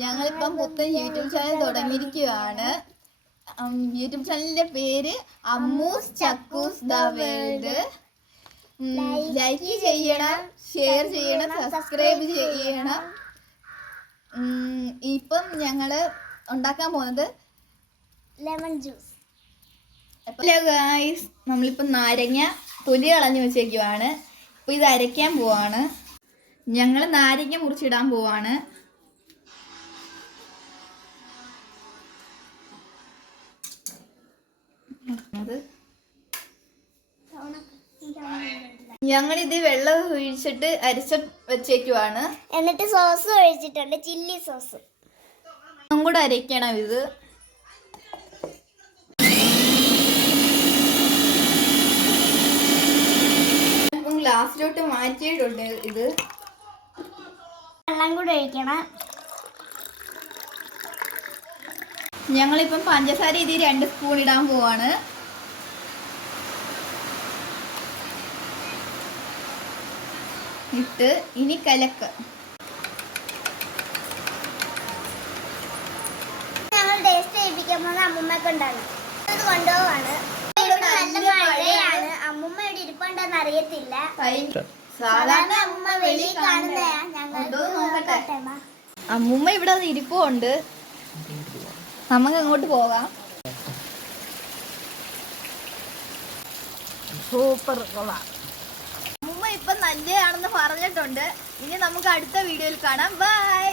ഞങ്ങളിപ്പം പുത്തൻ YouTube channel തുടങ്ങിയിരിക്കുകയാണ്. യൂട്യൂബ് ചാനലിന്റെ പേര് അമ്മൂസ് ചക്കൂസ് ദ വേൾഡ്. ലൈക്ക് ചെയ്യണം, ഷെയർ ചെയ്യണം, സബ്സ്ക്രൈബ് ചെയ്യണം. ഇപ്പം ഞങ്ങള് ഉണ്ടാക്കാൻ പോകുന്നത് ലെമൺ ജ്യൂസ്. ഹലോ ഗായ്സ്, നമ്മളിപ്പം നാരങ്ങ തൊലി കളഞ്ഞു വെച്ചേക്കുവാണ്. ഇപ്പം ഇത് അരയ്ക്കാൻ പോവാണ്. ഞങ്ങൾ നാരങ്ങ മുറിച്ചിടാൻ പോവാണ്. ഞങ്ങളിത് വെള്ളം ഒഴിച്ചിട്ട് അരച്ച വെച്ചേക്കുവാണ്. എന്നിട്ട് സോസ് ഒഴിച്ചിട്ടുണ്ട്, ചില്ലി സോസ്. കൂടെ അരയ്ക്കണം. ഇത് ഗ്ലാസ്സിലോട്ട് മാറ്റിയിട്ടുണ്ട്. ഇത് വെള്ളം കൂടെ ഒഴിക്കണം. ഞങ്ങളിപ്പം പഞ്ചസാര ഇതിൽ 2 സ്പൂൺ ഇടാൻ പോവാണ്. ഇട്ട് ഇനി കലക്ക്. ഞങ്ങൾ ടേസ്റ്റ് ചെയ്യിപ്പിക്കാൻ പോകുന്ന അമ്മൂമ്മയൊക്കെ ഉണ്ടാകും. ഇത് കൊണ്ടുപോവാണ്. നല്ല മഴയാണ്. അമ്മൂമ്മ ഇവിടെ ഇരിപ്പുണ്ടെന്ന് അറിയത്തില്ല. സാധാരണ അമ്മൂമ്മ വെളിയിൽ കാണുന്നതാ. ഞങ്ങൾ നോക്കട്ടെ. അമ്മൂമ്മ ഇവിടെ ഇരിപ്പുണ്ട്. നമുക്ക് അങ്ങോട്ട് പോകാം. സൂപ്പർ. അമ്മൂമ്മ ഇപ്പൊ നല്ലതാണെന്ന് പറഞ്ഞിട്ടുണ്ട്. ഇനി നമുക്ക് അടുത്ത വീഡിയോയിൽ കാണാം. ബൈ.